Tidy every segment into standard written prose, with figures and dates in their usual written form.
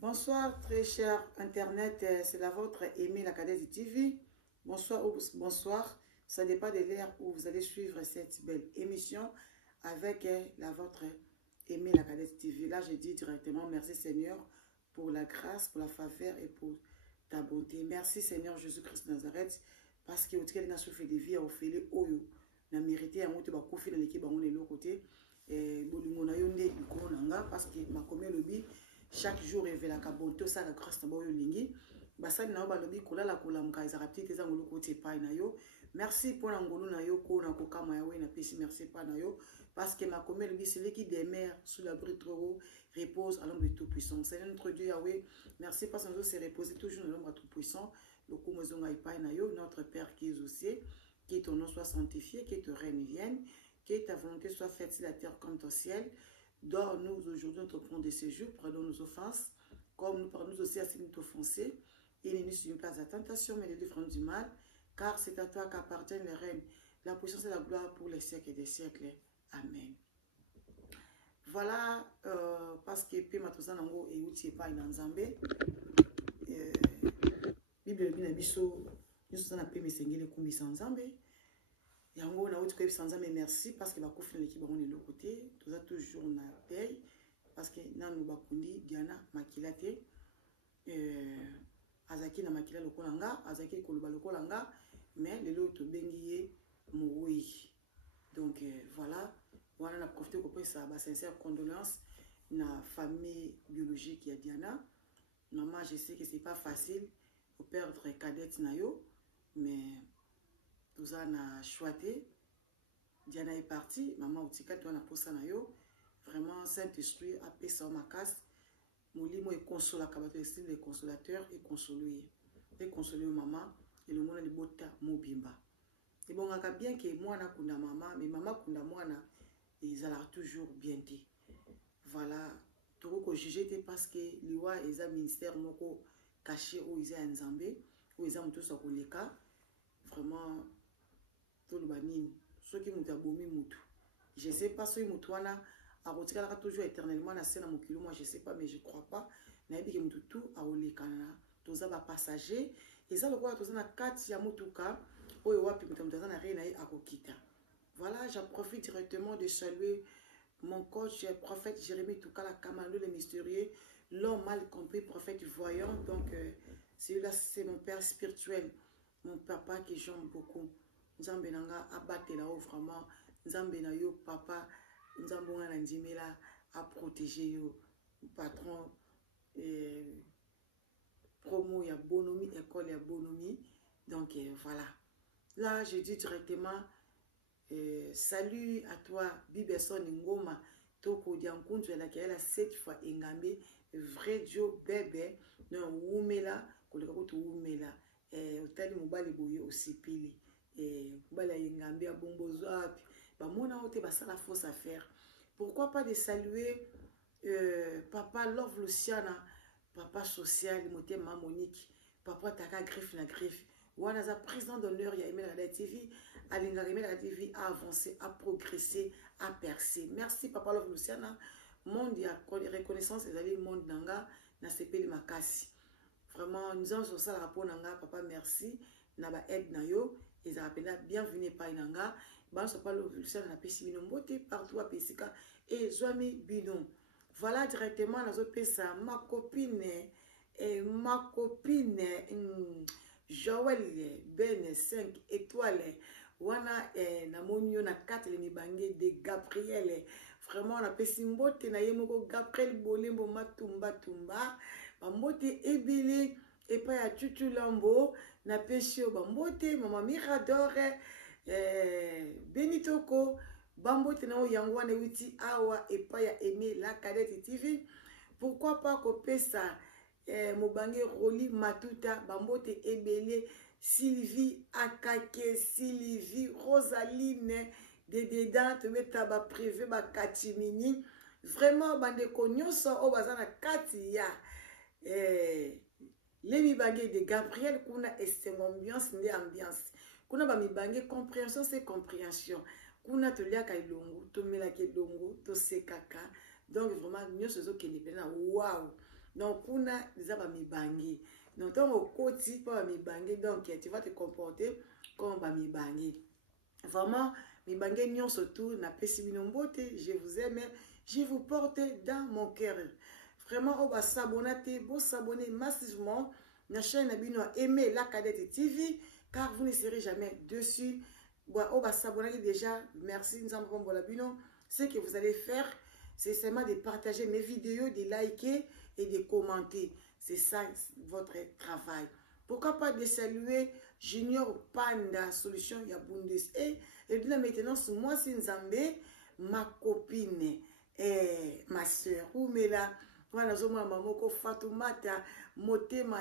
Bonsoir très cher Internet, c'est la vôtre Aimée la cadette TV. Bonsoir ou bonsoir, ça dépend de l'heure où vous allez suivre cette belle émission avec la vôtre Aimée la cadette TV. Là je dis directement merci Seigneur pour la grâce, pour la faveur et pour ta bonté. Merci Seigneur Jésus-Christ de Nazareth parce que tu as souffert de vie, au fait oyo na mérité en te ba kofi na l'équipe on est l'autre côté et bolingo na yonde ikonanga parce que ma commet lobby chaque jour révéla ka bonto ça la grâce na boyo lingi basali na ba lobby kolala kolamuka ezaka petite eza ngolo côté pa na yo. Merci pour ngolo na yo ko na kokama ya we na pesi merci pa na yo parce que ma commet lobby c'est qui des mers sous l'abri trop haut repose à l'ombre du tout-puissant. C'est notre Dieu Yahweh. Merci parce que nous se reposer toujours dans l'ombre tout-puissant. Le kumozonga ipa na yo, notre Père qui est aux cieux, que ton nom soit sanctifié, que ton règne vienne, que ta volonté soit faite sur la terre comme au ciel. Donne-nous aujourd'hui notre pain de ce jour, pardonne nos offenses, comme nous pardonnons aussi à ceux qui nous offensés. Et ne nous subis pas à la tentation, mais délivre-nous du mal, car c'est à toi qu'appartiennent le règne, la puissance et la gloire pour les siècles et des siècles. Amen. Voilà, parce que Pema Tozanango et Uti pas in Nzambe. Bible bina biso, nous sommes appelés Mesengele Kumbi Sanzambe. Yango na uti Kumbi Sanzambe merci parce que bakofi na l'équipe on est de l'autre côté. Tout ça toujours na paye parce que nanu bakundi Diana Makilate. Azaki na Makila lokolanga, Azaki koluba lokolanga, mais le lot bengiye moui. Donc voilà. On a profité pour ça, ma sincère condoléance na famille biologique ya Diana. Maman, je sais que c'est pas facile de perdre cadette nayo, mais tout ça na choité. Diana est partie, maman utika toi na posa nayo. Vraiment Saint-Esprit a payé ça ma casse. Molimo est consola kabato estime les consolateurs et consoler. Et consoler maman et le monde de bota mobimba. Et bon, on a bien que moi na kunda maman, mais maman kunda moi na et ils allaient toujours bien dit. Voilà, tout le juger parce que l'IWA est un ministère moko caché où ils sont en Zambie, où ils ont tous à Koleka. Vraiment, tout le banine, ceux qui m'ont abomi moutou. Je ne sais pas si moutouana a retiré toujours éternellement la scène à mon kilo, moi je ne sais pas, mais je ne crois pas. N'a dit que moutou tout à Oleka, tous les passagers, et ça le quoi, tous les quatre ya moutouka, où ils voient puis moutou na rien à Kokita. Voilà, j'en profite directement de saluer mon coach, prophète Jérémie Toukala Kamalo, le mystérieux, l'homme mal compris, prophète voyant. Donc, celui-là, c'est mon père spirituel, mon papa que j'aime beaucoup. Nzambe nanga abatté là-haut, vraiment. Nzambe na yo, papa, Nzambe na ndimela a protégé yo, patron, promo ya bonomi, école ya bonomi. Donc, voilà. Là, je dis directement. Salut à toi, Bibeson Ngoma, Toko Diankuntu, la qui a 7 fois Engambe, vrai Joe bébé, non, Wumela, Kolekakutu Wumela, Otali Mobali Boye aussi pili, Bala Engambe à Bombozoapi, Mona Ote Basala fausse affaire. Pourquoi pas de saluer Papa Love Luciana, Papa Social, Motema Monique, Papa Taka Griffe na Griffe. Ouanaza président d'honneur, il y a aimé la TV, Alinga aimé la TV, a avancé, a progressé, a percé. Merci Papa Love Luciana. Monde y a reconnaissance, et d'aller monde nanga, na sepeli makasi. Vraiment, nous avons sur ça le rapport nanga, papa merci, na ba aide na yo, et ça rappelle bienvenue pa nanga. Ban so Papa Love Luciana na pesi bino mbote partout à Pesika et Zoami Bidon. Voilà directement dans autres pesa ma copine Joël Ben 5 étoiles. Wana na monio na 4 les mibange de Gabriel. Vraiment na pesimbote na yemoko Gabriel Bolembo Matumba Tumba. Bambote ebele et pas ya Chuchu Lambo na pesio bambote mama Mirador Benitoko bambote na yango na witi awa et pas ya Aimé la cadette TV. Pourquoi pas copier ça? Mobange Roli Matuta, Bambote Ebele, Sylvie Akake, Sylvie Rosaline, Dededa, te mettre ba privé, ba katimini. Vraiment, bande konyoso, o bazana katia. Les mibange de Gabriel, kuna estime ambiance, ne ambiance. Kuna ba mibange compréhension, c'est compréhension. Kuna to liaka ilongo, to melake ilongo, to sekaka. Donc vraiment, nous sommes qui les waouh. Donc, kuna déjà ba mibangi. Donc, ton okoti pas ba mibangi. Donc, tu vas te comporter comme ba mibangi. Vraiment, mibangi nyon surtout na pesi bino mbote. Je vous aime, je vous porte dans mon cœur. Vraiment, on va s'abonner, vous s'abonner massivement. La chaîne Abino a aimé la Cadette TV, car vous ne serez jamais dessus. Bon, on va s'abonner déjà. Merci, nous avons bon. Ce que vous allez faire, c'est seulement de partager mes vidéos, de liker et de commenter. C'est ça votre travail. Pourquoi pas de saluer Junior Panda, solution Yabundes. Et de la maintenance, moi c'est Nzambe, ma copine et ma soeur. Ou mais là, voilà, je m'en mamoko Fatoumata, motema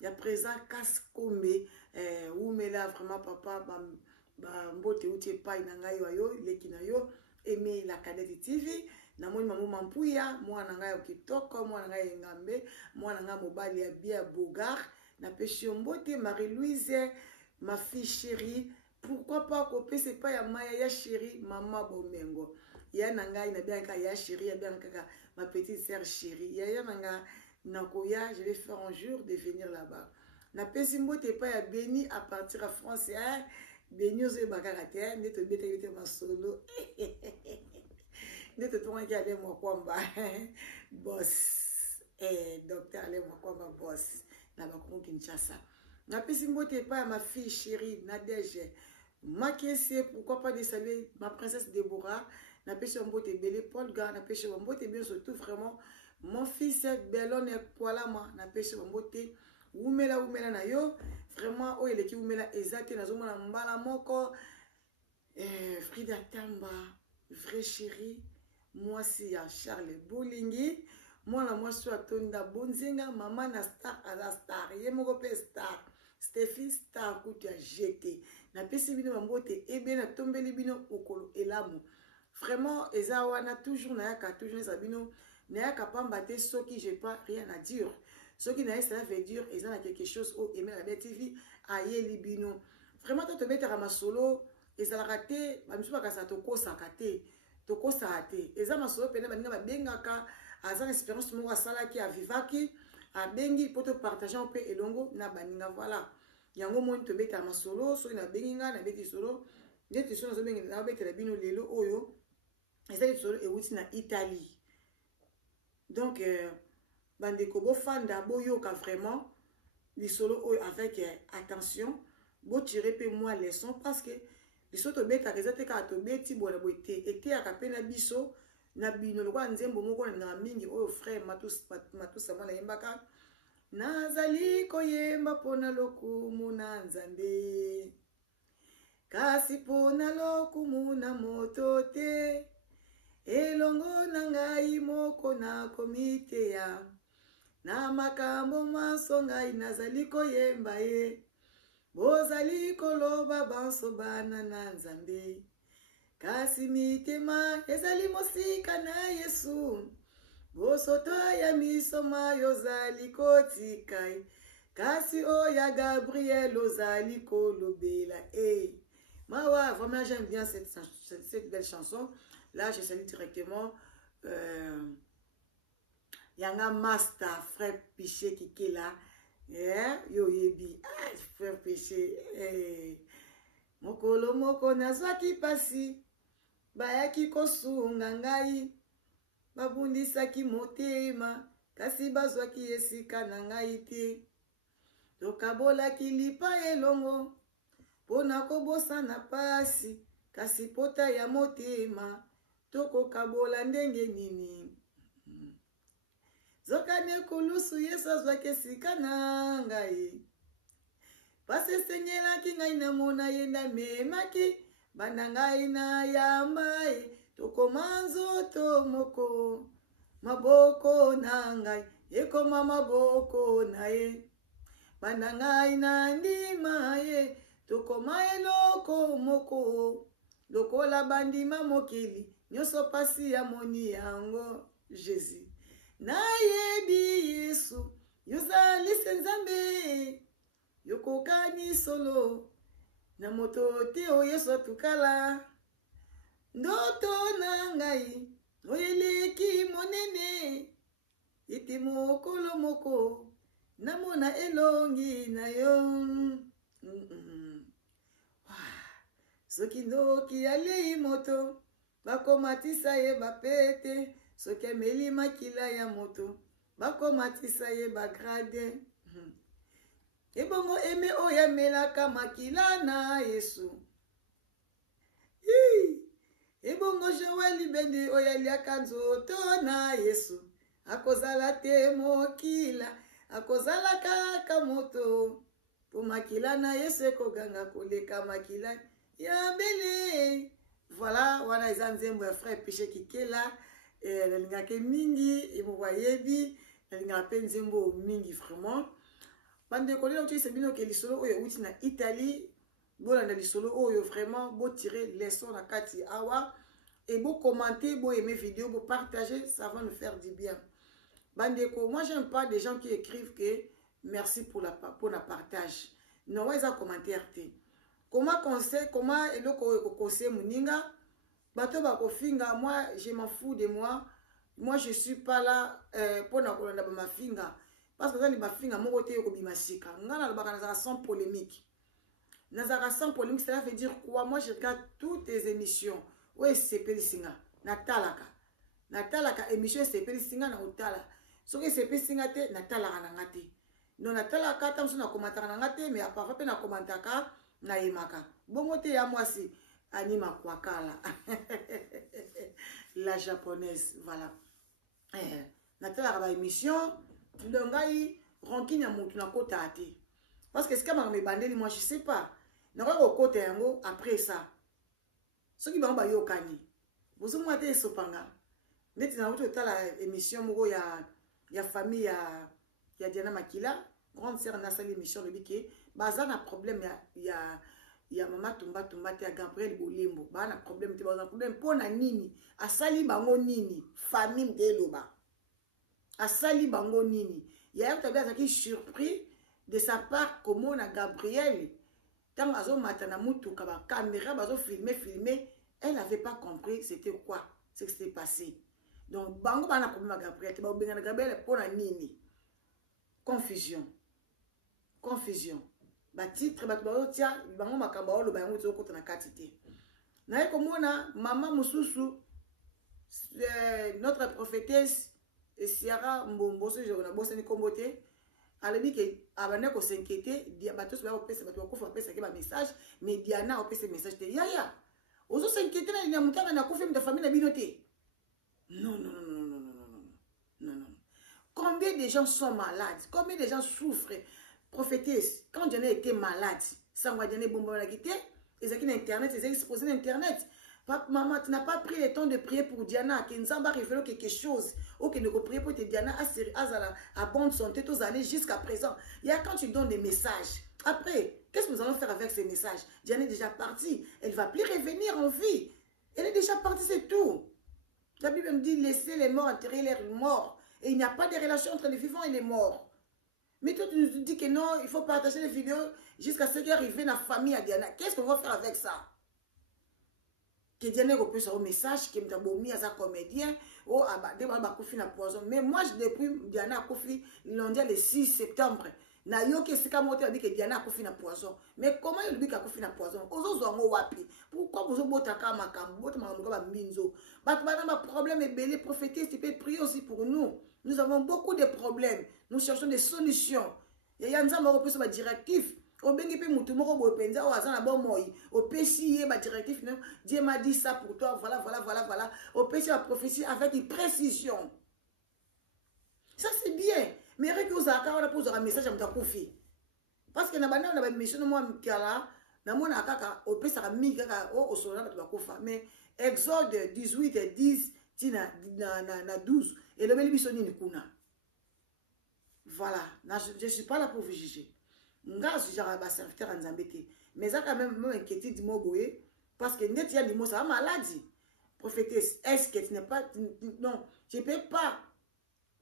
ya présent Kaskombe. Ou mais là, vraiment papa, mbote utie pa inangayo ayo, lekina yo, aimé la Cadette TV. Na moni maman Mampuya, moi nangayo kitoko, moi nangayo ngambe, moi nangayo mobali ya bia bogar. Na péché mbote Marie-Louise, ma fille chérie. Pourquoi pas copier c'est pas ya maya ya chérie maman bomengo. Ya nanga ina bien ka ya chérie ya bien kaka ma petite sœur chérie. Ya nanga nakoya, je vais faire un jour de venir là-bas. Na péché mbote pas ya béni à partir à France hein. Béni aux bakarate, ne te bete ma solo. Ne te tourne qui allait moi kwamba. Boss. Docteur allait moi kwamba boss. Na bakon Kinshasa. Na pesi mbote pas ma fille chérie Nadège. Ma kese pourquoi pas de saluer ma princesse Déborah. Na pesi mbote belé Paul Gar na pesi mbote bien surtout vraiment mon fils Belone Poalama na pesi mbote umela na yo vraiment o eleki umela ezate nazomona mbala moko Frida Tamba vrai chéri moi si ya Charles Bolingi. Moi soit tonda bonzenga maman na star à la star yemoko pe star Stéphie star kutu ya jeté na pesi bino mbote et bien na tombeli bino okolo elamu vraiment eza wana toujours na yaka toujours na bino na yaka pamba te soki j'ai pas rien à dire soki na ça veut dire eza na quelque chose au aimer la TV ayeli bino vraiment to betera masolo eza la raté ba misu bakasa to kosa kate to kosa ate eza masolo pene baninga babengaka azan espérance moko asalaki avivaki abengi po to partager un peu elongo na baninga voilà yango moni to beta masolo so na benginga na beti solo ndeti so na bengi na betela bino lelo oyo ezali solo ewuti na Italie donc bandeko bofanda boyoka vraiment lisolo oyo avec attention bo tirer pe moi leçon parce que liso to beta kezate ka to beti bona boite ete akapena biso na bino lokwa nzembo moko na mingi oyo frère matusa mwana yembaka nazali koyemba pona lokumu na Nzambe kasi pona lokumu na moto te elongo na ngai moko na komite ya na makambo maso ngai nazali koyemba ye bozali koloba banso bana na Nzambe kasi mitema ezali mosika na Yesu bosoto ya misoma yozali kotikai kasi oya Gabriel ozali kolobela mawa vraiment j'aime bien cette belle chanson là je salue directement yanga master frère Piché Kikela yo yebi frère Piché mokolo moko nazwaki pasi bayaki kosunga ngai babundisaki motema kasi bazwaki esika na ngai te tokabolaki lipa elongo pona kobosana pasi kasi pota ya motema tokokabola ndenge nini zokane kulusu Yesu azwaki esika na ngai pasi esengelaki ngai namona ye namemaki banda ngai na yamba ye tokoma nzoto moko maboko na ngai ekoma maboko na ye banda ngai na ndima ye tokoma eloko moko lokola bandima mokili nyonso pasi ya moni yango Jésus nayebi Yesu yozali Nzambe yokokani solo na moto te o Yesu atukala ndoto na ngai oyeleki monene ete mokolo moko namona elongi na yo. Soki ndoki alei moto bakomatisa ye bapete, soki ameli makila ya moto bakomatisa ye bagrade. Ebongo eme oyo amelaka makila na Yesu. Ebongo Joel Libende oyo aliaka nzoto na Yesu. Akozala te mokila, akozala kaka moto. Po makila na Yesu ekoganga koleka makila ya bele. Voilà, wana eza nzembo ya frère Péché Kikela. Nalingaka mingi, emokwa yebi. Nalingaka pe nzembo mingi vraiment. Bande kolela utisi bino ke lisolo oyo uti na Italie. Bolanda lisolo oyo vraiment bo tirer leçon na kati awa. Et bo commenter, bo aimer vidéo, bo partager, ça va nous faire du bien. Bandeko, moi j'aime pas des gens qui écrivent que merci pour la partage. Non, ouais, ça commentaire te. Comment conseil, comment eloko conseil muninga? Bato ba kofinga, moi je m'en fous de moi. Moi je suis pas là pour na kolanda ba mafinga. Parce que ça ni mafinga mon côté ko bimasika. Ngana ba kana sans polémique. Nazara sans polémique, cela veut dire quoi? Moi je regarde toutes les émissions. Ouais, c'est Pélisinga. Natalaka émission c'est Pélisinga na utala. Ce que c'est Pélisinga te natalaka na ngate. Non natalaka tam so na commentaire na ngate mais parfois pe na commentaka na yemaka. Bongo te ya moi si anima kwakala. La japonaise, voilà. Natalaka ba émission ndongai rankine ya mutu na kota ate. Parce que c'est comme me bandeli moi je sais pas. Na ko kota yango après ça. Ce qui va en yokani. Vous avez été sopanga. Neti na wuto tala émission moko ya famille ya Diana Makila, grande sœur na sali émission le biki, baza na problème ya mama Tumba te ya Gabriel Bolembo. Ba na problème te baza problème pona nini? Asali bango nini? Famille deloba. Asali bango nini? Ya yako tabia zaki surpris de sa part comment na Gabriel. Quand azo matana mutu kaba caméra bazo filmer, elle n'avait pas compris c'était quoi ce qui s'était passé. Donc bango bana problème Gabriel, te ba benga Gabriel pona nini? Confusion. Ba titre ba bazo tia bango makamba olo ba yango tso kota na katite. Na ye komona mama mususu notre prophétesse Siara Mbombo ce jour na bosani kombote. Alobi ke abane ko s'inquiéter bato ba opesa bato ko fa pesa ke ba message mais Diana opesa message te yaya ozo s'inquiéter na ina mutanga na kofi de famille na binote. Non. Combien de gens sont malades? Combien de gens souffrent? Prophétesse, quand Diana était malade, sans Diana bombo la quitté, ils ont internet, ils ont exposé l'internet. Papa, maman, tu n'as pas pris le temps de prier pour Diana, qu'il nous a révélé quelque chose, ou qu'il nous prier pour te Diana à bonne santé, tous années jusqu'à présent. Il y a quand tu donnes des messages. Après, qu'est-ce que nous allons faire avec ces messages? Diana est déjà partie, elle ne va plus revenir en vie. Elle est déjà partie, c'est tout. La Bible me dit, laissez les morts enterrer leurs morts. Et il n'y a pas de relation entre les vivants et les morts. Mais toi, tu nous dis que non, il faut partager les vidéos jusqu'à ce qu'il arrive dans la famille à Diana. Qu'est-ce qu'on va faire avec ça? Que Diana repose au message, que Mtabomi a sa comédien, ou à Koufi na poison. Mais moi, depuis Diana Koufi, lundi le 6 septembre, na yo que c'est comme on dit que Diana Koufi na poison. Mais comment il dit qu'il a Koufi na poison? Ozo zongo wapi? Pourquoi vous avez botaka makambo, bota makambo ba minzo? Bah, ma problème est belé, prophétesse, tu peux prier aussi pour nous. Nous avons beaucoup de problèmes. Nous cherchons des solutions. Il y a un repose ma directif. Au bengi pe mutu moko bo penza o azana bon moi. Au péchi ma directif non. Dieu m'a dit ça pour toi. Voilà. Au péchi la prophétie avec une précision. Ça c'est bien. Mais avec vous aka on a posé un message à Mtakofi. Parce que na bana on a une mission moi kala na mona kaka au péchi ka mi kaka o sona na Mtakofa. Mais Exode 18 et 10 tina na 12 et le beli bisoni ni kuna. Voilà, je ne suis pas là pour vous juger. Nga suis un serviteur en Zambété. Mais ça quand même inquiété du mot boé. Parce que net y a des mots, ça va maladie. Prophétesse, est-ce que tu n'es pas. Non, je ne peux pas.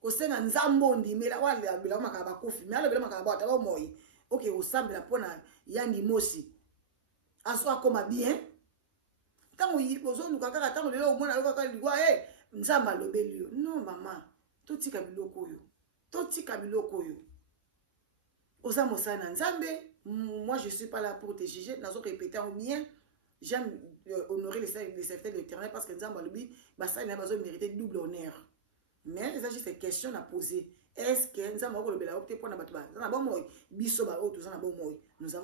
Au sein d'un Zambondi, mais là, on a un makaba kofi. Mais là, on a un makaba moi. Ok, au sein de la pona, il y a des mots aussi. En soi, comme bien. Quand on y pose, nous, quand on est là, au moins, on a dit, Nzamba lobelio. Non, maman. totika biloko oyo. Totika biloko oyo. Oza mosana nzambe. Moi, je ne suis pas là pour te juger. Nous avons répété en bien. J'aime honorer les serviteurs de l'Éternel parce que nous avons mérité double honneur. Mais il s'agit de ces questions à poser. Est-ce que nous avons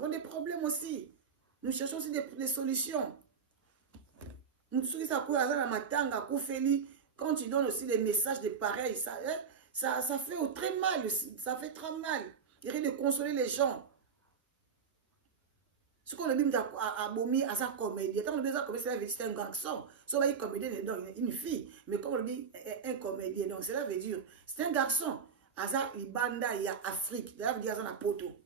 des problèmes aussi. Nous cherchons aussi des solutions. Quand tu donnes aussi des messages de pareil, ça fait très mal. Ça fait très mal. Il risque de consoler les gens. Ce qu'on a dit à Bomi, à sa comédie, tant que c'est un garçon. Soit il comédien, une fille. Mais comme on dit, un comédien, donc cela veut dire, c'est un garçon. Asa libanda ya Afrique. Cela veut dire asa na poto.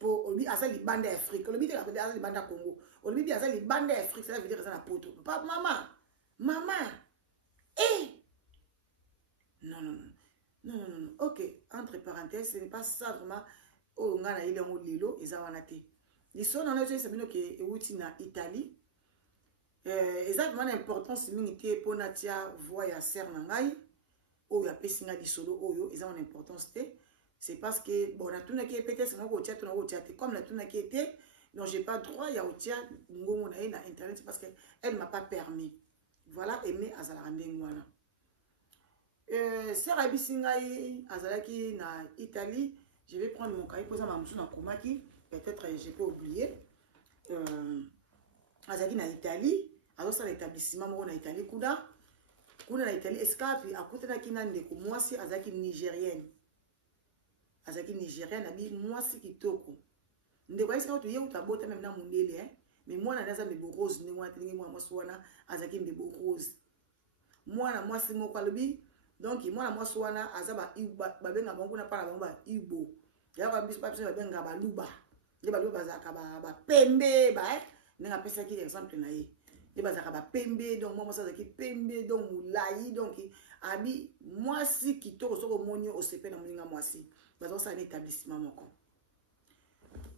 Pour lui, asa libanda Afrique. On lui dit asa libanda Congo. On lui dit asa libanda Afrique. Cela veut dire asa na poto. Papa, maman. Maman. Eh! Non, non, non. Non, non, non. Ok. Entre parenthèses, ce n'est pas ça vraiment. Oh, on a eu le lilo et ça va nater. Ils sont dans notre séminaire qui est en Italie. Exactement l'importance minité pour natia voya ser nangai. Oh, ya pesinga di solo oyo. Ils ont une importance. C'est parce que bon, la tuna qui est pété, c'est mon théâtre, on théâtre. Comme la tuna qui était, donc j'ai pas droit ya au théâtre. Ngongo na na internet, c'est parce que elle m'a pas permis. Voilà, aimer azalande ngwana. Sera bisingai azalaki na Italie. Je vais prendre mon cahier pour ça mamsou na komaki. Peut-être j'ai pas oublié. Azaki na Italie, alors ça l'établissement en Italie kuda. Kuna na Italie escape à côté na kina ndeko mwasi azaki nigérienne. Azaki nigérienne abi mwasi kitoko. Ndeko esika to yewu tabota même na mundele hein. Mais moi na daza mbebo rose ne mwa tingi mwa mwasi wana azaki mbebo rose. Mwana mwasi moko alobi donc mwana mwasi wana azaba ba benga bango na para bango ba Igbo. Ya ba biso ba benga ba luba. Les balou bazaka ba pembe ba nenga pesa ki exemple na ye les bazaka ba pembe donc moi ça zaki pembe donc moulayi donc abi moi si kitoko soko monio au CP na moninga moi si bazo ça un établissement moko.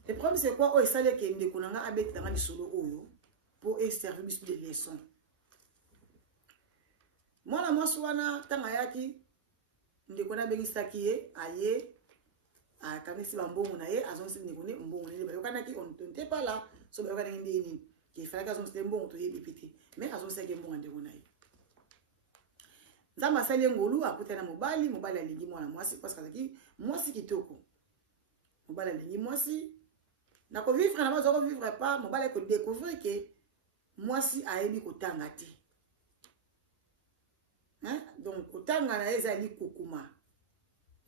Le problème c'est quoi? Oh ça les ke ndeko nanga abet dans li solo oyo pour un service de leçon. Moi la moi swana tanga yaki ndeko na bengi sakiye aye a kamisi bambongo na ye azonsi nekone mbongo ne bayokana ki on n'était pas là so bayokana ndini ki fallait azonsi mbongo to yebi piti mais azonsi ke mbongo ndeko na ye nzamba sali ngolu akutana mobali alingi mwana mwasi parce que mwasi kitoko mobali alingi mwasi na ko vivre na mazo ko vivre pas mobali ko découvrir que mwasi ayebi kotanga ti hein donc kotanga na ezali kokuma.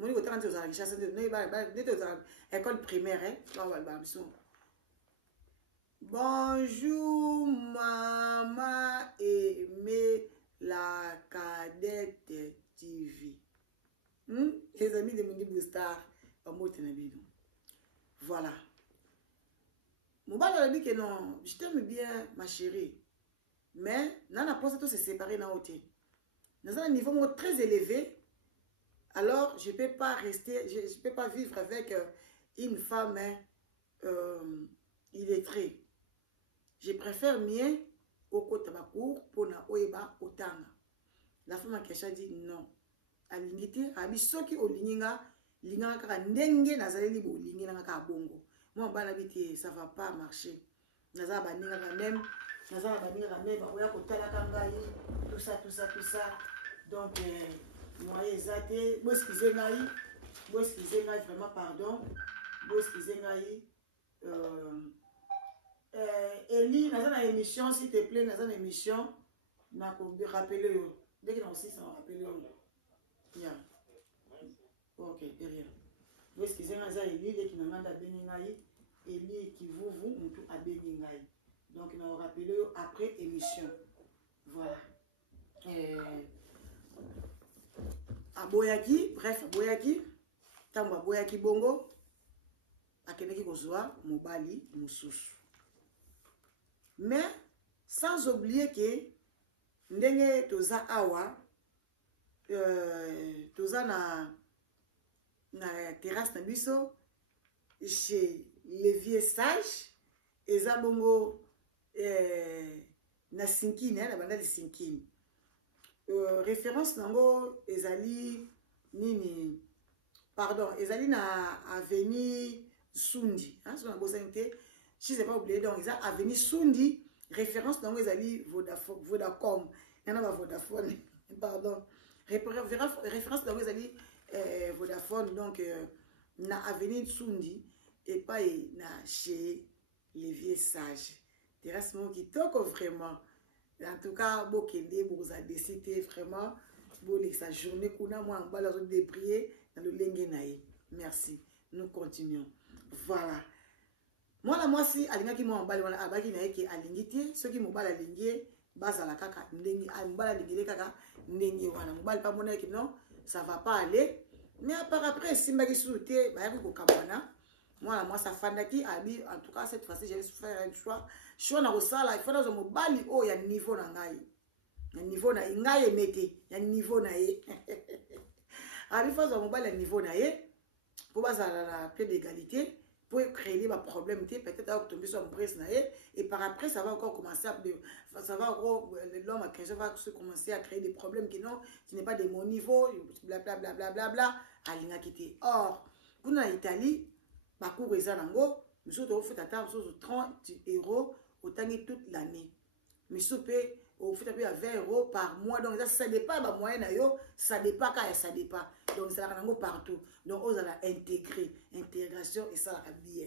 Moi, je suis en chasse de l'école primaire. Bonjour, maman aimée la cadette TV. Les amis de Mundi Boostar, voilà. Mon bal a dit que non, je t'aime bien, ma chérie. Mais, Nana Poste se séparer dans l'hôtel. Dans un niveau très élevé. Alors, je ne peux pas rester, je ne peux pas vivre avec une femme illettrée. Je préfère mieux au Kotabakour pour na oeba otanga. La femme en question dit non. A l'ingité, a bisoki o linga, linga kaka ndenge nazali bo linga naka bongo. Moi, ba l'habité, ça va pas marcher. Naza ba ninga même, naza ba ninga même, ba oya kotala kangai, tout ça. Donc, moi, exacté, moi, excusez-moi, vraiment, pardon, moi, excusez-moi, Eli, dans une émission, s'il te plaît, dans une émission, je vais rappeler, dès que nous aussi, ça va rappeler, yeah. Ok, derrière. Moi, excusez-moi, Eli, dès qu'il m'a dit, Eli, qui vous, tout a béni, donc, nous va rappeler après émission, voilà. Aboyaki, bref, aboyaki, tango aboyaki bongo, akeneki kozwa mobali mususu. Mais, sans oublier que, ndenge toza awa, toza na terrasse na biso, chez les vieux sages, eza bongo, na sinkini, na banda de sinkini. référence nango ezali nini pardon ezali na avenue Sundi hein so na bosante je sais pas oublié donc ça avenue Sundi référence nango ezali Vodacom yana ba Vodafone pardon référence nango ezali Vodafone donc na avenue Sundi et pas na chez les vieux sages terrasse mon kitoko vraiment. En tout cas, Bokende, vous a décidé vraiment, sa journée, kuna moi en bas, la zone de prier dans le Lengenaï. Merci. Nous continuons. Voilà. Moi, si, alinga qui m'a en bas, la qui n'a qui alingité, ceux qui m'ont bas la lingue, bas à la caca, n'engi, à m'bala lingue, caca, n'engi, wana, m'bala pas mon équipe, non, ça va pas aller. Mais après, si m'a sauté, bah, y'a kabana. Moi, ça fandaki, abi, en tout cas, cette fois-ci, j'ai fait un choix. Choix na rosala, il faut dans un bali, oh, il y a niveau na ngai. Il y a niveau na ngai mete, il y a niveau na ye. Alors, il faut dans un bali, il y a niveau na ye, pour baser la paix d'égalité, pour créer des problèmes, peut-être à tomber sur un presse na ye, et par après, ça va encore commencer à, ça va encore, l'homme à créer, va commencer à créer des problèmes qui non, qui n'est pas de mon niveau, blablabla, blablabla, à l'inakité. Or, pour en Italie, ma cour est nango, monsieur doit faire attendre 30 € autant toute l'année. Monsieur peut au fait à 20 € par mois, donc ça dépend de moyen ça dépend quand ça dépend. Donc ça nango partout. Donc on a intégré, intégration et ça bien.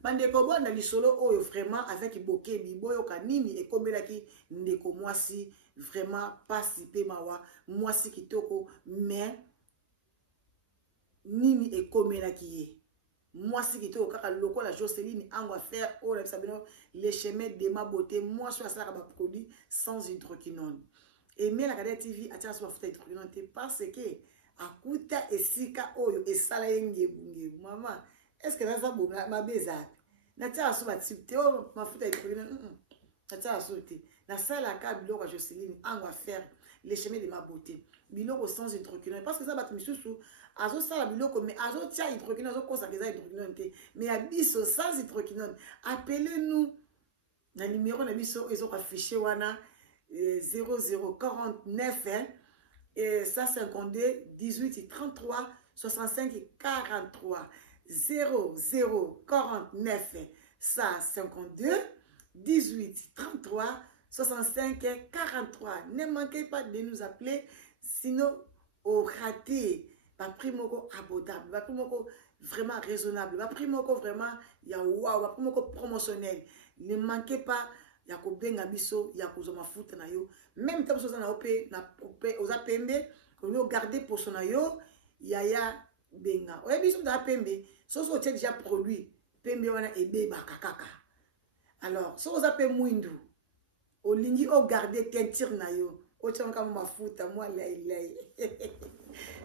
Bande ko bonda lisolo oyo vraiment avec boké biboyo kanini et comme là qui ndeko mwasi vraiment pas si pe mawa mwasi kitoko mais nini et comme là qui est moi si qui au kaka loko la Jocelyne on va faire oh les chemins de ma beauté moi je suis à ba produit sans hydroquinone et mais la Cadette TV a tia so futa hydroquinone parce que akuta esika oyo esala yenge maman est-ce que ça bon ma beza na tia so ba type oh ma futa hydroquinone na tia so te na sala ka biloko la Jocelyne on va faire les chemins de ma beauté biloko sans hydroquinone parce que ça bat misusu azo sala biloko mais azo tia hydroquinone azo kosa keza hydroquinone te mais abiso sans hydroquinone appelez-nous na numéro na biso ezo affiché wana 0049 et 152 18 33 65 43 0049 152 18 33 65 43. Ne manquez pas de nous appeler sinon au raté ba prix moko abordable, ba prix moko vraiment raisonnable, ba prix moko vraiment ya wow, ba prix moko promotionnel. Ne manquez pas ya ko benga biso ya ko zoma futa na yo, même tant que na opé na opé oza pembe, on yo garder pour son yo ya benga. Oye biso da pembe, so tu déjà produit pembe wana ebe ba kakaka. Alors, so oza pe mwindu, olingi o garder teinture na yo. Ocha kama mafuta moi lai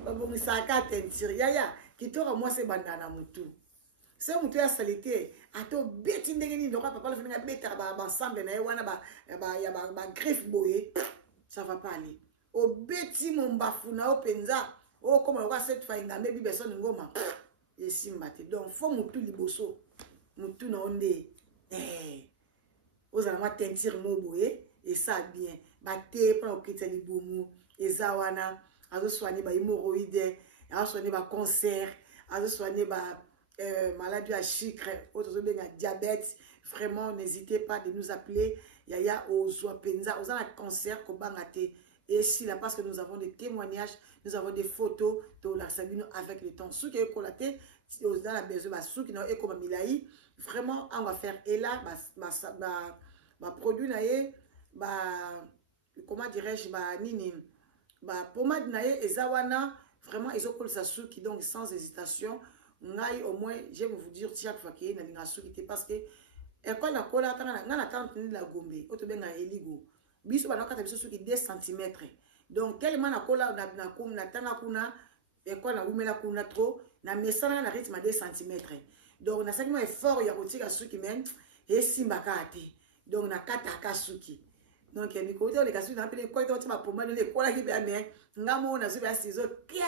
babongi saka teinture ya kitora moi se bandana mutu c'est mutu ya salité ato beti ndenge ni ndoko papa le fenga beta ba ensemble na wana ba griffe boye ça va pas aller o beti mon bafu na openza o comme le cette fois inga mebi personne ngoma et simbate donc faut mutu liboso mutu na onde ozala ma teinture mo boye et ça bien bate pour okita libumu ezawana azo soigner ba hémorroïdes azo soigner ba cancer azo soigner ba maladie à sucre autres benga diabète vraiment n'hésitez pas de nous appeler yaya ozwa penza ozana cancer ko bangate et si là parce que nous avons des témoignages nous avons des photos de la sabino avec le temps sous qui est collaté dans la besoin ba sous qui na e comme milai vraiment on va faire et là ba produit na ye ba comment dirais-je ba nini ba pomade na ye ezawana vraiment ezokol sa souki donc sans hésitation ngai au moins je vais vous dire chaque fois que na linga souki parce que école na kola tanga na tante ni la gombe oto benga eligo biso ba na kata biso souki 2 cm donc tellement na kola na tanga kuna école na umela kuna trop na mesana na rythme 2 cm donc na sakimo effort ya kotika souki men et simbaka ate donc na kata ka souki. Donc, il y a des cas où on a appelé quoi, tu m'as promené les colas qui viennent, ngamo na zuba ciseaux, kia,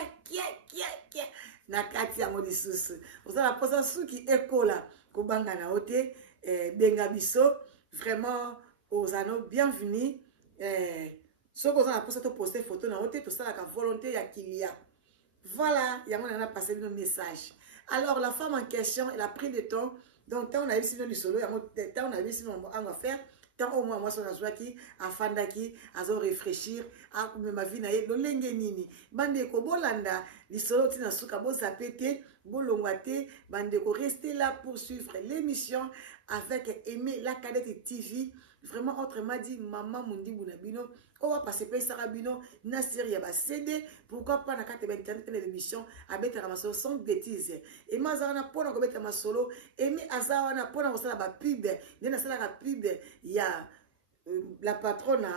na kati ya modi susu. Vous avez la posa sou qui est cola, kobanga na ote, benga biso, vraiment, aux anneaux, bienvenue, Ce que vous avez posté, poster photo, tout ça, la volonté, il y a qu'il y a. Voilà, il y a un passé le message. Alors, la femme en question, elle a pris le temps. Donc, tant on a eu sinon du solo, tant on a eu sinon on va faire, tant au moins moi, son azwa qui, à fandaki, à zo réfléchir, à ma vie naïe, le lenge nini. Bande ko bolanda, li solo tina suka bo zapete, bo longwate, bande ko rester là pour suivre l'émission avec Aimé la Cadette TV. Vraiment, autrement dit, maman mundi bunabino, on va passer par Sarabino, Nassir Yaba CD, pourquoi pas na carte internet de l'émission, à bête à ma solo sans bêtises. Et moi, Zana pour na bête à ma solo, et mi Azawana pour na la pub, n'a la pub, il y a la patronne.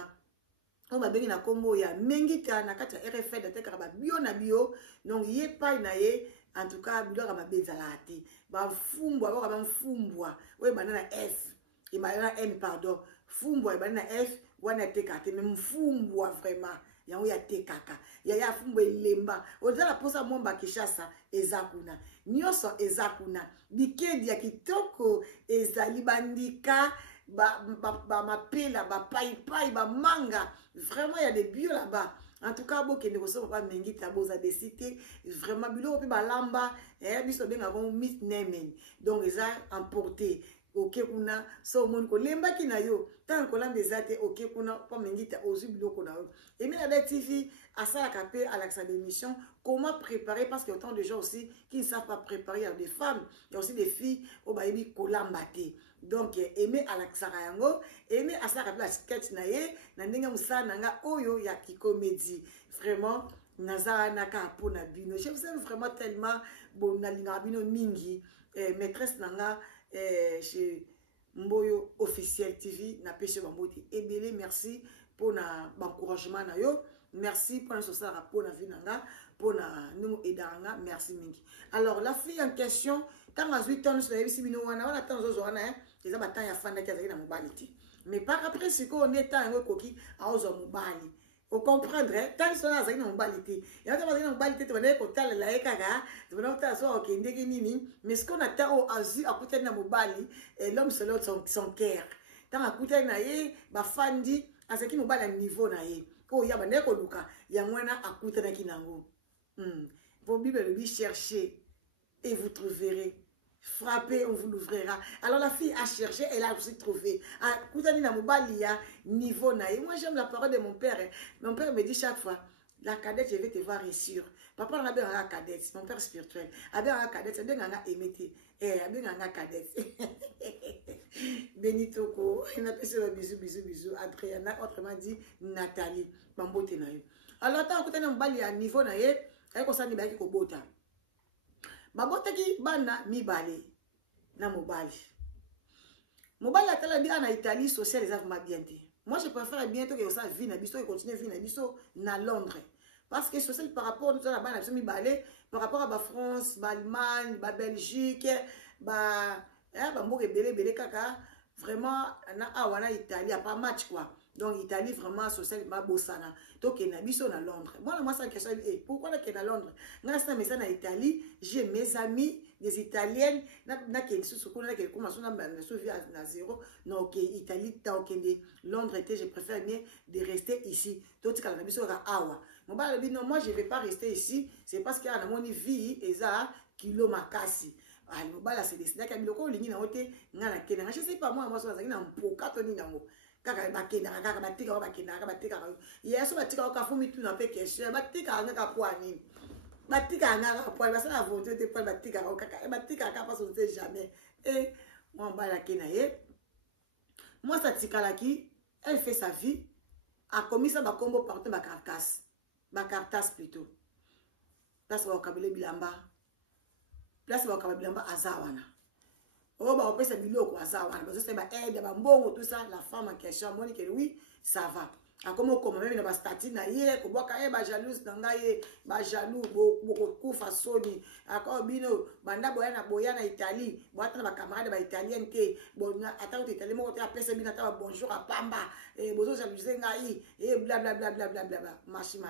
On va bien na combo ya mengita na kati ya RFI de teka ba bio na bio donc yé pa na yé en tout cas bilo ka ba bezalati ba fumbwa ba mfumbwa we banana F et banana M pardon fumbwa e banana F wana teka te même mfumbwa vraiment yango ya tekaka ya fumbwa lemba ozala posa momba kishasa ezakuna nyoso ezakuna bikedi ya kitoko ezali bandika ba mapela ba pai ba manga vraiment il y a des bio là-bas en tout cas boke ne reçoit pas mengi taboza des cités vraiment bilo pe ba lamba biso benga bon mit nemen donc ils a emporté ok kuna so mon ko lemba kina yo tant ko lamba ezate ok kuna pas mengi ta ozu bilo ko na yo et mais la TV à ça la capé à l'accès d'émission comment préparer parce qu'il y a autant de gens aussi qui ne savent pas préparer, il y a des femmes il y a aussi des filles au baïbi ko lambate. Donc Aimé Alaksara yango Aimé asaka la sketch na ye na ndenge musana nga oyo ya ki comédie vraiment nazara naka pona bino je vous aime vraiment tellement bon na linga bino mingi maîtresse nanga chez Mboyo officiel TV na pêche bamboti ebele merci pour na encouragement na yo merci pour na sosara pour na vie nanga pour na nous edanga merci mingi. Alors la fille en question tant à 8 ans sur la vie bino wana wana tant zozo wana ils ont battu à fanda qui a na mobilité mais par après ce qu'on est temps un coquille à ozo mobali vous comprendrez tant que ça na mobilité et on a na mobilité tu vas dire que tal la ekaga tu vas not so ok ndenge nini mais ce qu'on attend au azu à côté na mobali et l'homme c'est l'autre son cœur tant à côté na ye ba fandi à ce qui mobali à niveau na ye ko ya ba neko luka ya ngwana à côté na kinango vos bible lui chercher et vous trouverez. Frappez, on vous l'ouvrira. Alors la fille a cherché, elle a aussi trouvé. Niveau naïf. Moi j'aime la parole de mon père. Mon père me dit chaque fois, la cadette, je vais te voir et sûr. Papa, on a bien la cadette, mon père spirituel. A bien la cadette, c'est bien un émetté. A bien la cadette. Benitoko, il a fait bisous. Adriana, autrement dit Nathalie. Mambote naïf. Alors tant que tu as un niveau naïf, elle concerne les qui bota. Babotaki bana mibale na mobali. Mobali atala bien en Italie social les affaires bien. Moi je préfère bientôt que ça vie na biso et continue vie na biso na Londres parce que social par rapport à la bana mibale par rapport à la France, l'Allemagne, la Belgique, ba mboke belé kaka vraiment na awana Italie a pas match quoi. Donc Italie vraiment social ma bossana. Donc na biso na Londres. Moi ça question pourquoi na na Londres? Grâce à mes en Italie, j'ai mes amis des italiennes na ke sous ko na ke comment ça na sauver na zéro. Non OK Italie tant que Londres était je préfère bien de rester ici. Donc na biso ka awa. Mon ba dit non moi je vais pas rester ici, c'est parce qu'il y a mon vie eza kilo makasi. Ah mon ba là c'est décidé ka biloko lingi na ote ngana kena. Je sais pas moi ça na mpoka to ni nango. Kaka bakenda kaka batika bakenda batika yeso batika ka fumi tu na pe question batika nga ka poani batika nga ka poani basa na vote te poani batika kaka batika ka pas on sait jamais et moi ba la kena ye moi ça tikalaki elle fait sa vie a commis ça ba combo partout ba cartas plutôt place ba kabele bilamba place ba kabele bilamba azawana. Oh, bah, on peut se biloko à ça, parce que c'est bah, aide, bah, bon, tout ça, la femme en question, moi, que oui, ça va. A comme même dans ma statine, hier, qu'on voit quand bah, jalouse, nangaye, bah, jaloux, beaucoup façonni, encore bino, banda boyana Italie, boyana ma camarade, bah, italienne, que, bon, attends, italien, moi, tu appelles ça, bien, bonjour à Pamba, et bozo, jalousie, ngaï, et blablabla, machin.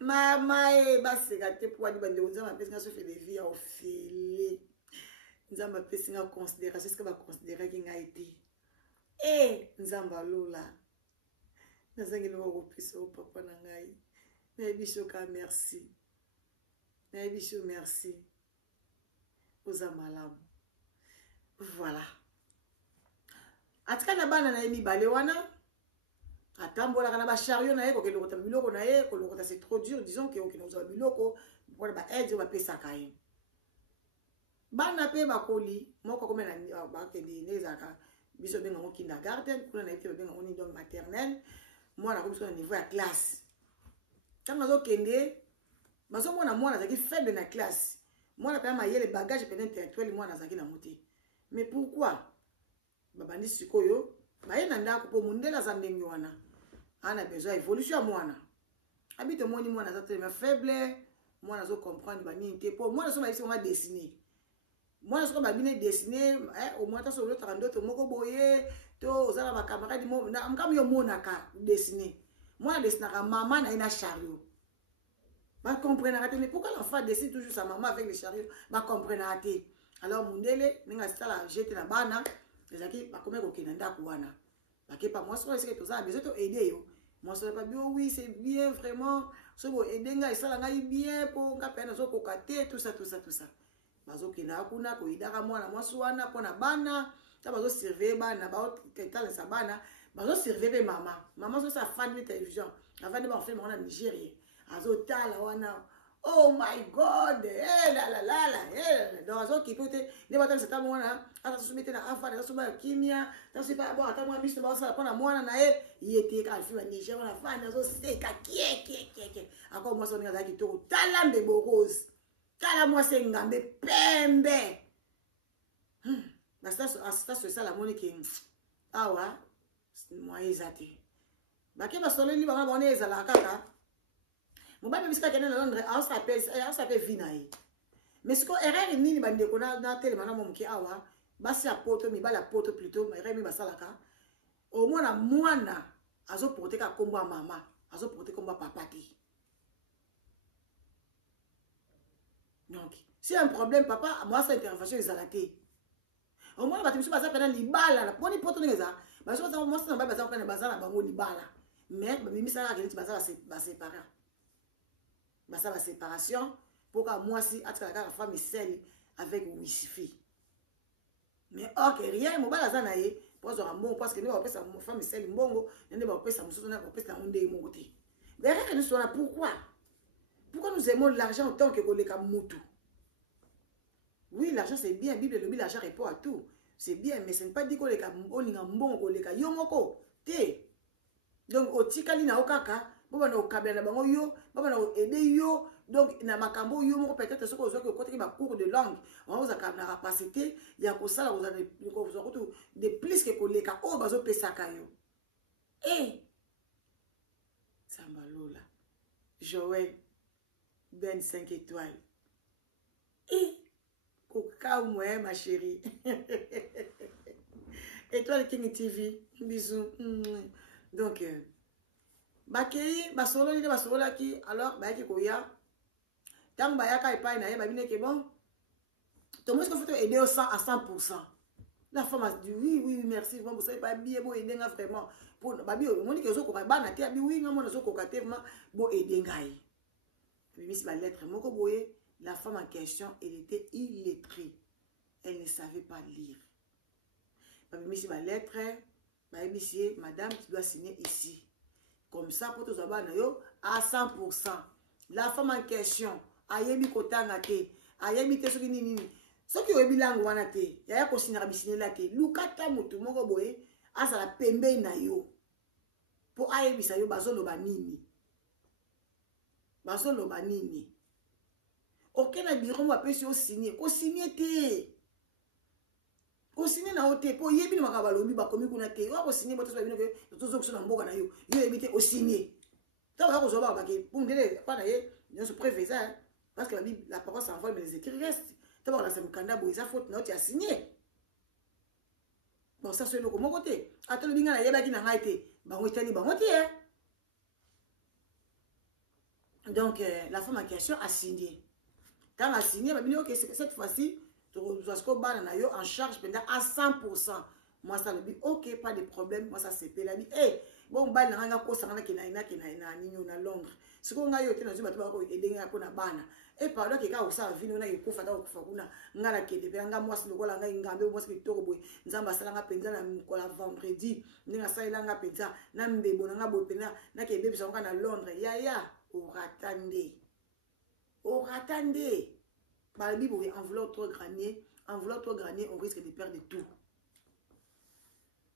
Mama basi gâté pour aller bande aux hommes parce fait des vies au filet. Nous avons fait une considération ce que va considérer qu'il a été nzamba lola nazangeli kopesa o papa na ngai nayebi so ka merci nayebi so merci oza malamu voilà atika na bana na ye mibale wana atambolaka na bachariot na ye kokende lokota biloko na ye kolokota c'est trop dur disons ke okende kozwa biloko mpona baaide oyo bapesaka ye bana mpe bakoli moko akomena bakende nde ezalaka biso obengango kindergarten kuna na ye te babengango nini donc maternelle mwana akomi biso na niveau ya classe ntango azokende bazomona mwana azalaki faible na classe mwana mpe mayele bagage pene intellectuel mwana azalaki nango te mais pourquoi babandi sikoyo baye na ndako mpo mundele aza ndenge wana ana besoin évolution ya mwana abi tomoni mwana aza telema faible mwana azocomprendre banini te mpo mwana so bayebisi ngo adessine mwana soko babine dessine au moins taso olotaka ndoto moko boye to oza na bakamarade mokama yo monaka dessine mwana dessinaka mama na ye na chariot bacomprenaka te mais pourquoi l'enfant dessine toujours sa maman avec le chariot bacomprenaka te alors mundele ndenge asala jete na bana ezalaki bakomi kokenda ndako wana bakepa mwasi oyo esike toza na besoin to aide yo mwasi oyo babi oui c'est bien vraiment so boaide ngai esala ngai bien mpo nga mpe nazokoka te tout ça bazokenda kuna koyidaka mwana mwasi wana mpona bana ta bazosurveille bana baotalisa bana bazosurveille mpe mama sosi afandi télévision avandi bafilme wana nigérien azotala wana oh my god donc azokipe te nde batalisa ta mwana atasubi te na afane atasuba ya kimia tasuba bo ata mwana miso basala mpona mwana na ye ye te ka alfi ba niger wana afane azoseka kie akoma mwasi oninga azalaki kitoko tala mbebo rose tala mwasi ngambe pembe bastation esala moni ke awa mwaye eza te bake basololi bango baone ezalaka kaka mobali bisika kende na Londres asape vi na ye mais siko erreur nini bandeko na telema na momuke awa basi ya poto mibali ya poto plutôt erreur mi basalaka omona mwana azoporte ka kombo ya mama azoporte kombo ya papa te donc si un problème papa moi sa intervention ezala te omona bato misu baza pena libala na poni poto ndenge eza baso baza mwasi na baza pena baza na bango libala mais babimisaka keleti baza basépara basa ba séparation pour que mwasi atikala kaka femme seule avec wifi mais ok rien mobala za na ye pozwa mbongo parce que ne ba pesa femme seule mbongo ne ba pesa mususu na ba pesa nde mbongo te mais rien nous sona pourquoi nous aimons l'argent autant que koleka mutu oui l'argent c'est bien bible le l'argent répond à tout c'est bien mais ce n'est pas dit koleka oninga mbongo koleka yo moko te donc otikali na okaka baba na okabela na bango yo baba na aider yo donc na makambo yo moko peut-être ce que vous avez côté ba cours de langue on vous a na capacité ya ko sala vous avez de plus que koleka o bazo pesaka yo Sambalola Joël Ben 5 étoiles Koka moi ma chérie Étoile King TV bisous donc bakei basololi de basololaki alors bayaki koya tant bayaka epai na ye babine ke bon to moi ce que faut aider au 100 à 100%. La femme a dit oui merci bon vous savez pas bien bon aider nga vraiment pour babi on dit que zo ko ba na te abi oui nga mo zo ko ka te vraiment bon aider ngai puis si ba lettre moko boye la femme en question elle était illettrée elle ne savait pas lire babi si ba lettre babi si madame tu dois signer ici. Comme ça, pour tous à 100%. La femme en question, ayebi kotanga te, ayebi te soki nini. Soki oyebi langue wana te, yaya ko sinara bisine la te. Lukata mutu moko boye, asala pembe na yo. Po ayebi sa yo bazoloba nini. Bazoloba nini. Okena biro mo apesi o signer, ko signer te. Ko signer na hote po yebi na makabalobi bakomi kuna te wa ko signer boto babino ke tozo ko na mboka na yo ebite o signer ta wa ko zo ba ke pour ndele pa na ye nous se prévisa parce que la parole s'envole mais les écrits restent ta ba la semkanda bo isa faute na hote a signer bon ça c'est le comme côté atolo binga na yeba ki na ngaite bango itali bango te donc la femme en question a signé quand a signé babino que cette fois-ci tu dois bana na yo en charge pendant à 100%. Moi, ça le dit, ok, pas de problème. Moi, ça c'est pas la vie. Eh, bon, bah, n'a pas ça, na Londres. Ce qu'on a eu, c'est que tu vas aider à la bana. Et par là, quelqu'un aussi a vu, on a eu coup fatal au Faguna, n'a la quête, et moi, c'est le rôle, on a une gambe, moi, c'est le taureau, Nzamba Salanga Penza, la vendredi, n'a pas Salanga Penza, n'a pas de bon, n'a pas de pena, n'a qu'à bébé, on a Londres, ya, au ratandé. Au ratandé. Par la Bible, en voulant trop gagner, on risque de perdre tout.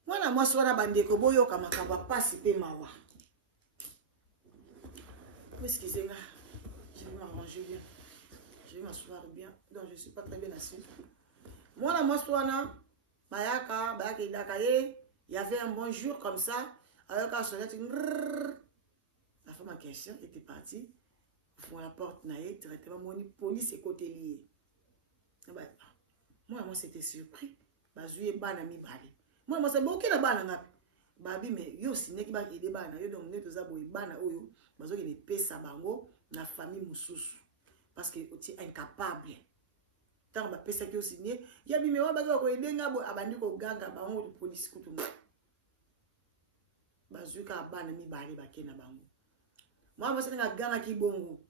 Moi, je suis en train de boyo kama kaba pasi pe mawa. Excusez-moi, je vais m'arranger bien. Je vais m'asseoir bien. Donc, je ne suis pas très bien assis. Moi, je suis en bayaka, il y avait un bon jour comme ça. Alors, quand je suis la femme en question était partie. Pour la porte, directement, mon police est côté lié. Moi, c'était surpris. Je suis banami bali. Moi, c'est beaucoup de bana. Babi, mais yo, si n'est pas des bana, yo, donc, nous, tous aboy bana, oyo, parce que les pesa bango, la famille moussous. Parce que tu es incapable. Tant que pesa qui est signé, il y a des mémoires, bago, et denga, abandi ko ganga, bango, de police, koutouma. Bazuka, banami bali, bakena bango. Moi, c'est un ganga qui bongo.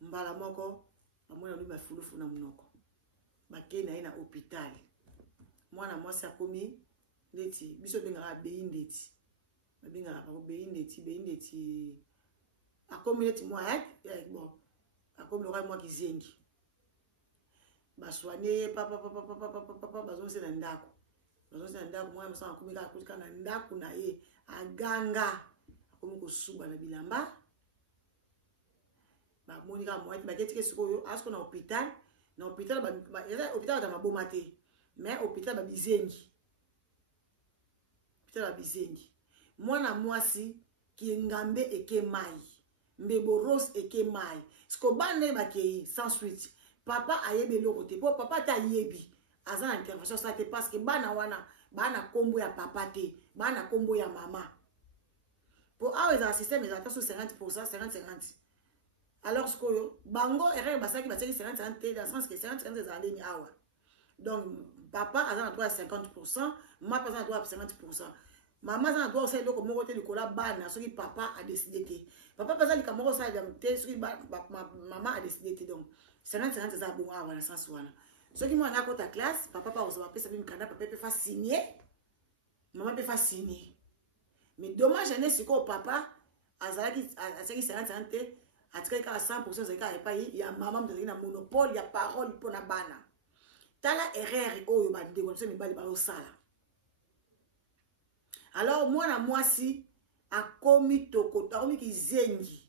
Mbala moko, moi, on a foulou na monoko. Bakena na hôpital. Moi, c'est commis. Leti biso bengaka beindeti bengaka ko beindeti akomi leti moi bon akomi lora moi kizengi baswane papa bazonse na ndako moi mosana akomi ka na ndako na ye aganga akomi kosuba na bilamba ba monika moi baketi ke sikoyo asko na hôpital hôpital da maboma te mais hôpital ba bizengi la bizengi mwana mwasi ki ngambe eke mai mbebo rose eke mai sko bane bakei sans suite papa ayebe loko te po papa ta yebi azana intervention ça te parce que bana wana bana kombo ya papa te bana kombo ya mama po awe za système za taso 50% 50-50 alors ce que bango erreur basaki bateki 50-50 te dans le sens que 50-50 za ndeni awa donc papa azana droit à 50%, maman azana droit à 50%. Maman azana droit aussi donc mon côté du cola bana ce qui papa a décidé. Papa pas ali kamoko ça te ce qui maman a décidé donc 50-50 ça bon à voilà sens wana. Ce qui moi na côté classe, papa pas osa pesa bi mkanda papa peut faire signer. Maman peut faire signer. Mais dommage ane c'est que papa azalaki 50-50 te atika à 100% c'est ka pas il y a maman de na monopole, il y a parole pour na bana. Tala erreur oyo bande ko se mibali ba osala. Alors moi si akomi toko akomi kizengi.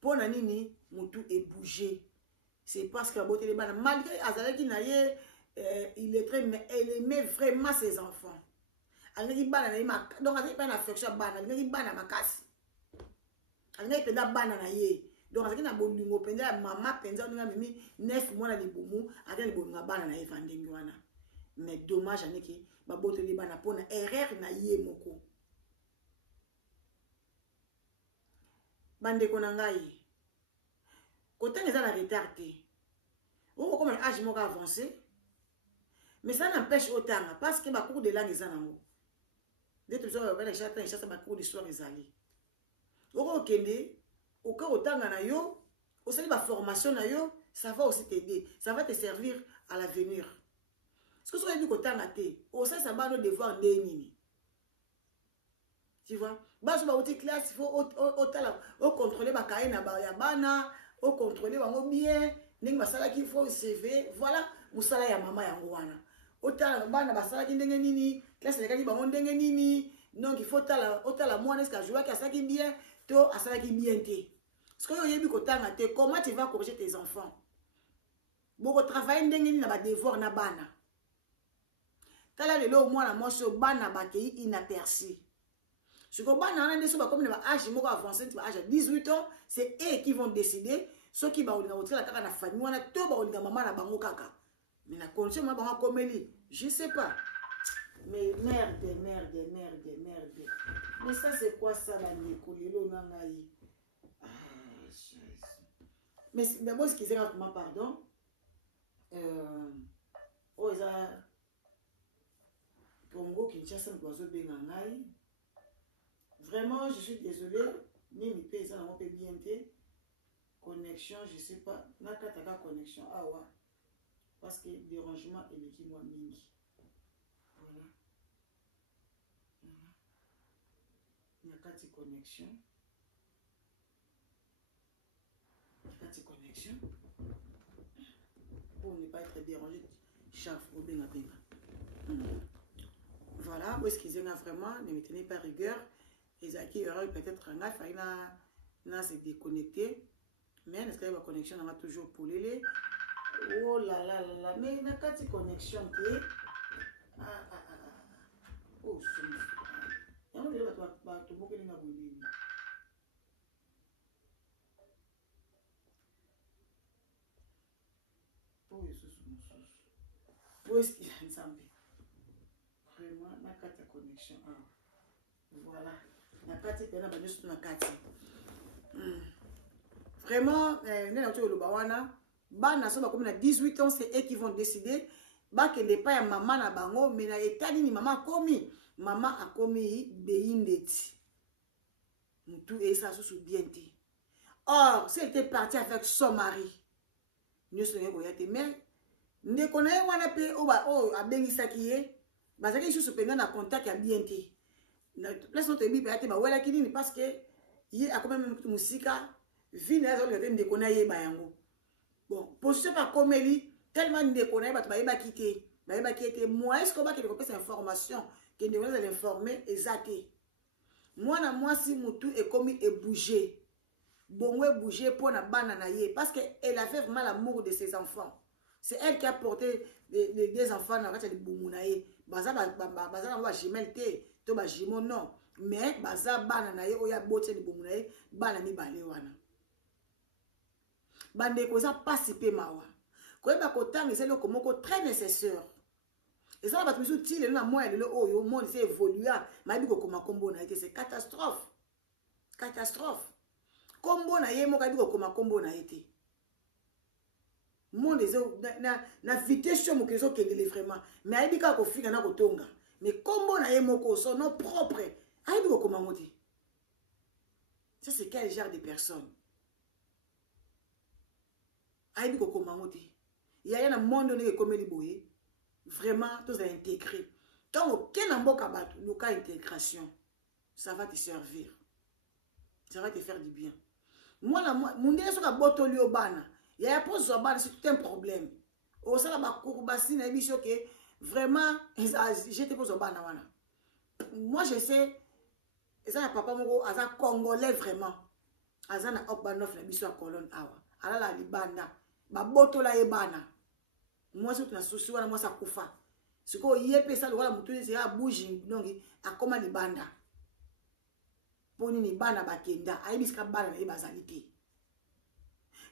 Pona nini mutu e bouger. C'est parce que la beauté des bana malgré azalaki na ye il est très mais elle aimait vraiment ses enfants. Alaki bana na ima donc azalaki pas na affection bana, alaki bana makasi. Alaki penda bana na ye. Donc, avec na bondingo penda maman penza on a mis 9 mois na libumu avec les bondinga bana na evandingi wana. Mais dommage aneki ba bote li bana pona erreur na ye moko. Bande kona ngai. Côté les la retardé. On comme un âge moko avancé. Mais ça n'empêche autant parce que ba cours de langue ça nango. Dès que ça va les chata chata ba cours d'histoire ezali. Oko kende au cas autant na yo, aussi la formation na yo, ça va aussi t'aider, ça va te servir à l'avenir. Ce que soit dit autant na te, au ça va nos devoirs nini. Tu vois? Ba so ba outil classe, il faut au contrôler ba kaye na ba ya bana, au contrôler bango bien, ning masala ki faut CV, voilà, musala ya mama yango wana. Otala bana basala ki ndenge nini, classe le kadi bango ndenge nini, donc il faut otala mwana est-ce jouer ka saki bien, to asala ki bien te. Ce que tu as comment tu vas corriger tes enfants? Beaucoup travailler ndenge na ba devoir na bana. Tala lelo moi na moso bana bakei inaperçu. Ce que bana na ndeso ba comme na âge moko avancé, tu âge 18 ans, c'est eux qui vont décider ce qui va olinga otela kaka na famille wana to ba olinga maman na bango kaka. Mais na condition ma bango komeli, je sais pas. Mais merde. Mais ça c'est quoi ça la nikolelo na ngai? Mais d'abord, ce qu'ils ont comment pardon. Oh, ça. Congo, Kinshasa, Boiseau, Bengangai. Vraiment, je suis désolée. Mimi paysan, on peut bien te. Connexion, je sais pas. Nakataka connexion. Ah ouais. Parce que dérangement est l'équipe moi mini. Voilà. Voilà. Nakati connexion. Nakati connexion. Pour ne pas être dérangé. Chaf, au benga benga. Voilà. Où est-ce qu'ils ont vraiment? Ne me tenez pas rigueur. Les acquis auraient peut-être un gars. Il a se déconnecté. Mais est-ce qu'il y a une connexion? On a toujours pour les. Oh là là là là. Mais il y a une connexion qui est. Oh, c'est bon. Il y a un peu de beaucoup de gens. Oh, où est-ce qu'il y a ensemble? Vraiment, il y a une connexion. Voilà. Il y a une connexion. Vraiment, bana so bakomi na 18 ans, c'est eux qui vont décider bakende pa ya mama na bango, mais na état nini mama akomi, mama akomi beindeti mutu et ça sous bien te. Or, si elle était partie avec son mari, nous sommes goyate, mais ne connaît wana pe o abengisaki ye, bazaki sous pendant na contact ya bien te. Laisse notre bi pe ba wela kinini parce que ye a quand même musika vine azo le de connaît ye bayango. Bon, pour ce pas comme lui, tellement de connaître, bah bah quitter, moi est-ce qu'on va qu'il cette information que nous allons l'informer exactement. Moi si mutu est commis et bouger, bon ouais bouger pour na banana parce que elle avait vraiment l'amour de ses enfants. C'est elle qui a porté des enfants dans la de bumunaye. Baza va jimelte, to ba jimo non, mais baza banana ye oya bote de bumunaye, banani balé wana. Bande koza pasipe mawa. Koyeba kotanga c'est le komoko très nécessaire. Et ça va toujours tirer na moi le oyo monde s'est évolué, ma bi ko koma kombo na été c'est catastrophe. Catastrophe. Kombo na ye mo ka bi ko koma kombo na été. Monde na vitesse mo kezo kendele vraiment. Mais ayi ka ko fika na ko tonga. Mais kombo na ye moko son nom propre. Ayi bi ko koma moti. Ça c'est quel genre de personne? Aïe ko komangote. Il y a un monde où comme les boyés. Vraiment, tous à intégrer. Donc, aucun amboka bato, le cas intégration, ça va te servir. Ça va te faire du bien. Moi, mon délai sur la boto liobana, il y a un pose sur bana, c'est tout un problème. Au sein de ma courbacine, il y a que vraiment, j'étais pose sur bana. Moi, je sais, ça papa mon aza congolais vraiment. Aza na okbanof na biso a colonne awa. Ala la libanda. Ba boto la ebana. Moi c'est na souci wana moi ça kufa. Siko yepe ça wala mutu c'est a bouge donc akoma libanda. Poni ni bana bakenda, ayibiska bana na ebazalite.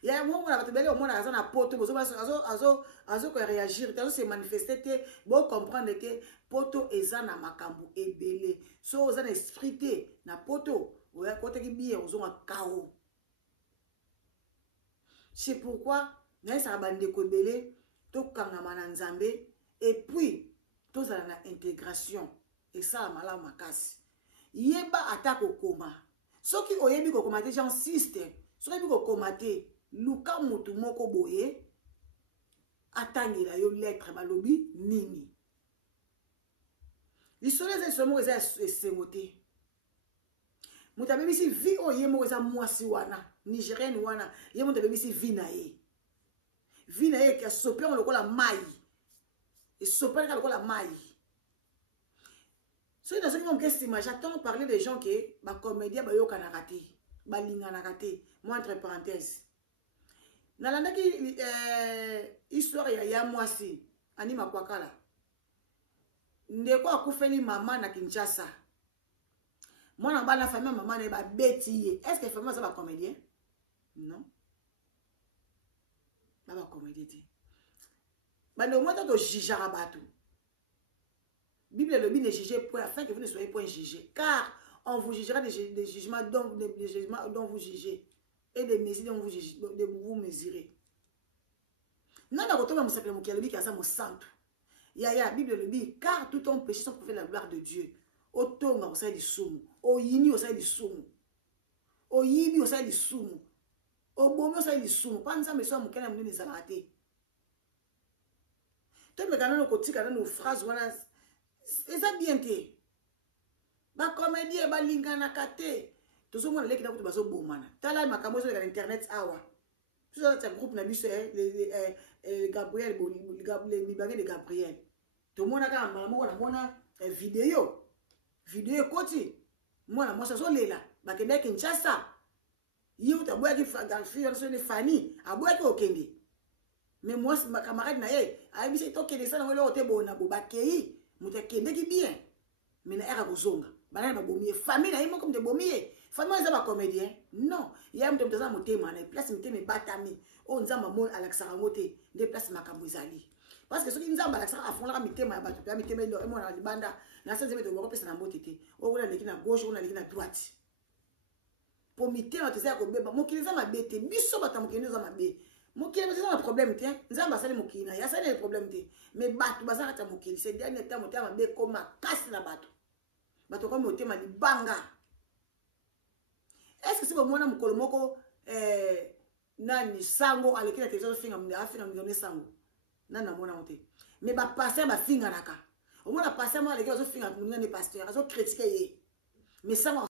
Ya mo na batebele o mona aza na poto bozo azo ko réagir, tazo se manifester te, bo comprendre que poto eza na makambo ebele. So oza na esprit na poto, oya kote ki biye ozo na kao. C'est pourquoi nous avons des kobele, tout kangama nzambe, et puis tout ça la intégration et ça mala makasi. Yeba attaque au coma. Ce qui oyebi ko komate j'insiste, ce qui ko komate luka mutu moko boye atangela yo lettre balobi nini. L'histoire des somo eza semote. Mutabebi si vi oyemo eza mwasi wana. Nigérienne wana ye monte bébé si vina ye qui a sopé on le cola maille et sopé on le cola maille. So dans cette question j'attends parler des gens qui ba comédien ba yo kana raté ba linga na raté moi entre parenthèses nalanda ki histoire ya mwasi anima kwakala ndeko akufeli mama na Kinshasa mwana bana famille mama na ba beti est-ce que famille ça ba comédien? Non. Baba comédie. Bande au moins to juger abatou. Bible le dit ne jugez point afin que vous ne soyez point jugés, car on vous jugera des jugements dont vous jugez et des mesures dont vous mesurez. Non, na kotoba musapela mukelebi kaza musantu. Ya Bible le dit, car tout ton péché sont proférés la gloire de Dieu. Otonga osali sumu, oyini osali sumu, oyibi osali sumu, obomi osali sumu. Panza meso mukena munene salate. To me kana no kotika na no phrase wana eza bien te. Ba comédie ba lingana kate. Tozo mona leki na kutu bazo bomana. Tala makambo zo na internet awa. Tout ça c'est groupe na biso Gabriel les Mibangé de Gabriel. To mona ka mama na mona vidéo koti mwana mwasa zo lela bakende Kinshasa yi utabwa ki fagafio so ne fani abwa ki okende mais moi ma camarade na ye ayebisa to kende sana ngolo otebona bo bakei mutakende ki bien mais na era kozonga bana ba bomie famille na yimo comme de bomie famille za ba comédien non ya mtu mtaza motema na place mteme batami o nzamba mo alakisaka ngote nde place makambo ezali parce que soki nzamba alakisaka afonlaka mitema ya bato pe mitema ndo emona libanda na sanze beto ngoko pesa na mbotete o kuna leki na gauche kuna leki na droite po mitema tesa ko beba mokiliza mabete biso bata mokiliza mabe mokiliza na problème te nzamba sali mokina ya sali problème te mais bato bazaka ta mokili c'est dernier temps motema mabe koma kasi na bato comme motema libanga. Est-ce que c'est bon mokolo moko nani sango aleki na télévision finga mnde sango nana mona monte mais ba passer ba finga naka au moins la passer moi les gars zo finga mnde pasteur azo critiquer ye mais sango